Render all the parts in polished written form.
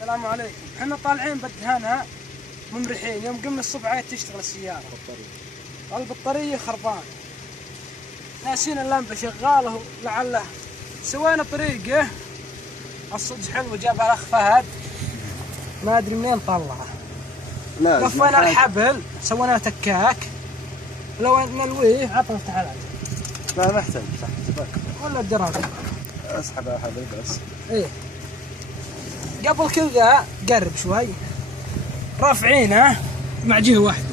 السلام عليكم. احنا طالعين بالدهانة ممرحين، يوم قمنا الصبح عاد تشتغل السيارة. البطارية خربانة. ناسين اللمبة شغالة لعله سوينا طريقة الصدق حلوة جابها الأخ فهد ما أدري منين طلعه. لفينا الحبل سوينا تكاك لو نلويه عطنا افتح العجل. لا ما يحتاج ولا الدراجة اسحب الحبل بس. ايه قبل كذا قرب شوي رافعينه مع جهة واحدة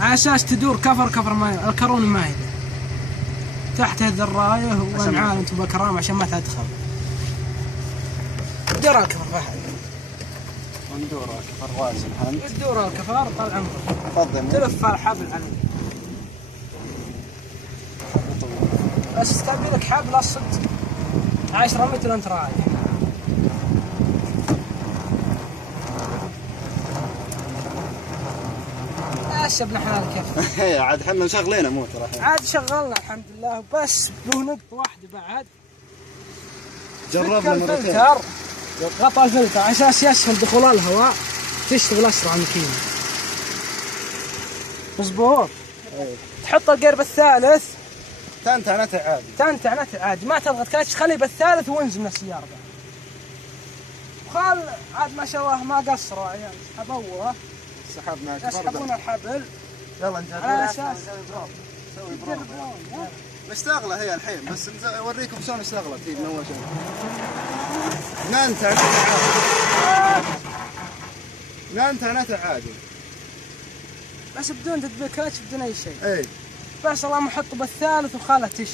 على أساس تدور كفر ما الكروني ما هي تحته الذراية وانعال انتم بكرام عشان ما تدخل. دور الكفر فهد. وندور الكفر واسع الحمد. تدور الكفر طال عمرك. تفضل. تلف الحبل عليه. بس تبي لك حبل الصدق 10 متر انت رايح. ابن حلال كيف؟ عاد احنا مشغلينه مو ترى. عاد شغلنا الحمد لله بس له نقطة واحدة بعد. جربنا مرتين. غطى الفلتر على اساس يسهل دخول الهواء تشتغل اسرع ماكينة. مظبوط. تحط القرب الثالث تنتع عادي ما تضغط كاتش خليه بالثالث وانزل من السيارة بعد. خال عاد ما شاء الله ما قصروا عيال سحبوه. سحبنا يسحبون الحبل. يلا انت على اساس سوي بروف. مشتغله هي الحين بس اوريكم شلون اشتغلت هي من اول شيء. ننتع عادي. بس بدون تدبير كاتش بدون اي شيء. اي بس اللهم حطه بالثالث وخله تشتغل.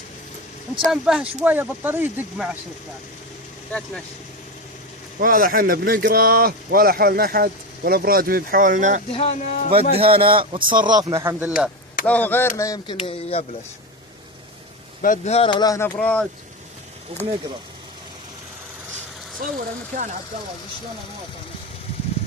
انسان به شويه بطاريه دق مع الشيء الثاني. لا تمشي. وهذا احنا بنقرا ولا حولنا احد ولا براد بحولنا. بالدهانة وتصرفنا الحمد لله. لو غيرنا يمكن يبلش. بالدهانة ولا هنا براد وبنقرا. صور المكان عبد الله شلون الموطن.